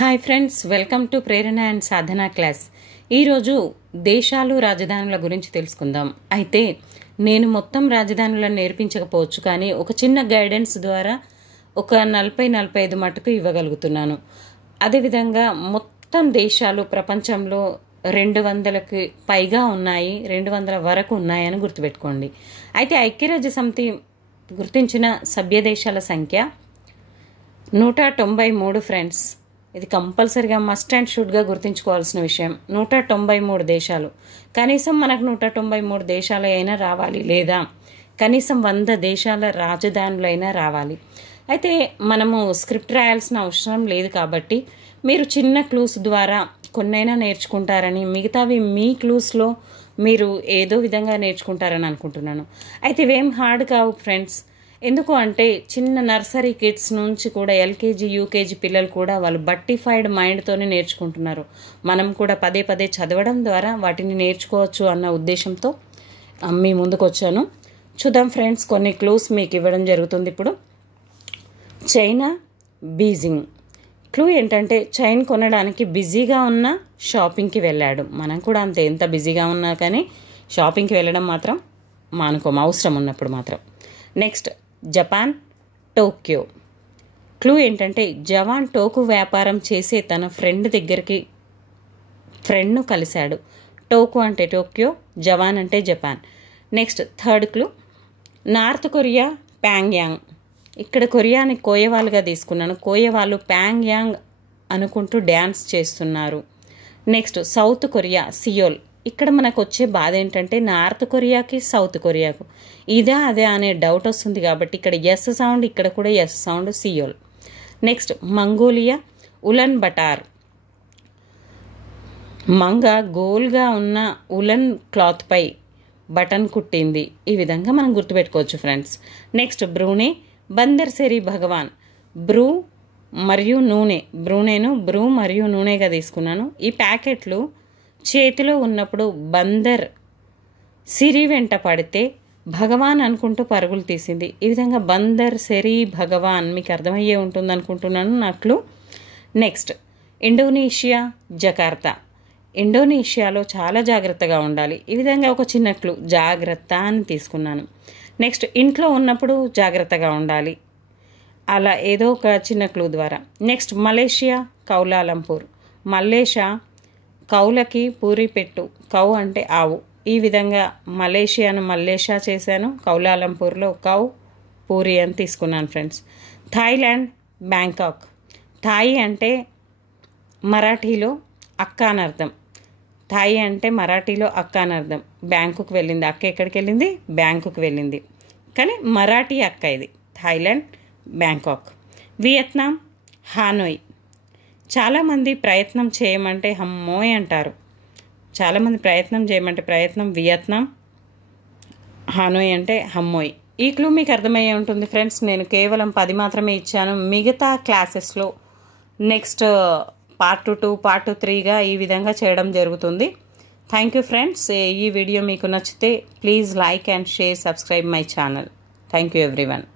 Hi friends, welcome to Prerana and Sadhana class. ఈరోజు దేశాలు రాజధానుల గురించి తెలుసుకుందాం. అయితే నేను మొత్తం రాజధానులను నేర్పించకపోవచ్చు, కానీ ఒక చిన్న గైడెన్స్ ద్వారా ఒక 40-45 మటుకు ఇవ్వగలుగుతున్నాను. అదేవిధంగా మొత్తం దేశాలు ప్రపంచంలో 200కి పైగా ఉన్నాయి, 200 వరకు ఉన్నాయని గుర్తుపెట్టుకోండి. అయితే ఐక్యరాజ్య సమితి గుర్తించిన సభ్య దేశాల సంఖ్య 193 ఫ్రెండ్స్. ఇది కంపల్సరిగా మస్ట్ అండ్ షుడ్గా గుర్తుంచుకోవాల్సిన విషయం. 193 దేశాలు. కనీసం మనకు 193 దేశాలు అయినా రావాలి, లేదా కనీసం 100 దేశాల రాజధానులైనా రావాలి. అయితే మనము స్క్రిప్ట్ రాయాల్సిన అవసరం లేదు కాబట్టి మీరు చిన్న క్లూస్ ద్వారా కొన్నైనా నేర్చుకుంటారని, మిగతావి మీ క్లూస్లో మీరు ఏదో విధంగా నేర్చుకుంటారని అనుకుంటున్నాను. అయితే ఇవేం హార్డ్ కావు ఫ్రెండ్స్. ఎందుకు అంటే చిన్న నర్సరీ కిడ్స్ నుంచి కూడా ఎల్కేజీ యూకేజీ పిల్లలు కూడా వాళ్ళు బట్టిఫైడ్ మైండ్తోనే నేర్చుకుంటున్నారు. మనం కూడా పదే పదే చదవడం ద్వారా వాటిని నేర్చుకోవచ్చు అన్న ఉద్దేశంతో మీ ముందుకు వచ్చాను. చూద్దాం ఫ్రెండ్స్, కొన్ని క్లూస్ మీకు ఇవ్వడం జరుగుతుంది. ఇప్పుడు చైనా బీజింగ్. క్లూ ఏంటంటే చైన్ కొనడానికి బిజీగా ఉన్న షాపింగ్కి వెళ్ళాడు. మనం కూడా అంతే, ఎంత బిజీగా ఉన్నా కానీ షాపింగ్కి వెళ్ళడం మాత్రం మానుకోము, అవసరం ఉన్నప్పుడు మాత్రం. Next Japan Tokyo. క్లూ ఏంటంటే జవాన్ టోకు వ్యాపారం చేసే తన ఫ్రెండ్ను కలిశాడు. టోకు అంటే టోక్యో, జవాన్ అంటే Japan. Next third clue north Korea Pangong. ఇక్కడ కొరియాని కోయవాలుగా తీసుకున్నాను. కోయవాళ్ళు ప్యాంగ్యాంగ్ అనుకుంటూ డ్యాన్స్ చేస్తున్నారు. Next south Korea Seoul. ఇక్కడ మనకు వచ్చే బాధ ఏంటంటే నార్త్ కొరియాకి సౌత్ కొరియాకు ఇదా అదే అనే డౌట్ వస్తుంది కాబట్టి ఇక్కడ ఎస్ సౌండ్, ఇక్కడ కూడా S sound, Seoul. Next Mongolia Ulan Bator. మంగ గోల్గా ఉన్న ఉలన్ క్లాత్పై బటన్ కుట్టింది. ఈ విధంగా మనం గుర్తుపెట్టుకోవచ్చు friends. Next Brunei Bandar Seri Begawan. బ్రూ మరియు నూనె, బ్రూనేను బ్రూ మరియు నూనెగా తీసుకున్నాను. ఈ ప్యాకెట్లు చేతిలో ఉన్నప్పుడు బందర్ సిరి వెంట పడితే భగవాన్ అనుకుంటూ పరుగులు తీసింది. ఈ విధంగా బందర్ సెరీ భగవాన్ మీకు అర్థమయ్యే ఉంటుంది అనుకుంటున్నాను నాకు. Next Indonesia Jakarta. ఇండోనేషియాలో చాలా జాగ్రత్తగా ఉండాలి. ఈ విధంగా ఒక చిన్న క్లూ, జాగ్రత్త అని తీసుకున్నాను. నెక్స్ట్ ఇంట్లో ఉన్నప్పుడు జాగ్రత్తగా ఉండాలి, అలా ఏదో ఒక చిన్న క్లూ ద్వారా. Next Malaysia Kuala Lumpur. మలేషియా కౌలకి పూరి పెట్టు, కౌ అంటే ఆవు. ఈ విధంగా మలేషియాను మల్లేషియా చేశాను. కౌలాలంపూర్లో కౌ పూరి అని తీసుకున్నాను ఫ్రెండ్స్. Thailand Bangkok. థాయి అంటే మరాఠీలో అక్క అని అర్థం. థాయి అంటే మరాఠీలో అక్క అని అర్థం. బ్యాంకుకు వెళ్ళింది, అక్క ఎక్కడికి వెళ్ళింది? బ్యాంకుకు వెళ్ళింది, కానీ మరాఠీ అక్క ఇది. Thailand Bangkok. వియత్నాం హానోయ్. చాలామంది ప్రయత్నం చేయమంటే హమ్మోయ్ అంటారు. చాలామంది ప్రయత్నం చేయమంటే ప్రయత్నం వియత్నాం, హానోయ్ అంటే హమ్మోయ్. ఈ క్లూ మీకు అర్థమయ్యే ఉంటుంది ఫ్రెండ్స్. నేను కేవలం 10 మాత్రమే ఇచ్చాను. మిగతా క్లాసెస్లో నెక్స్ట్ పార్ట్ 2 పార్ట్ 3గా ఈ విధంగా చేయడం జరుగుతుంది. Thank you friends. ఈ వీడియో మీకు నచ్చితే please like and share, subscribe my channel. Thank you everyone.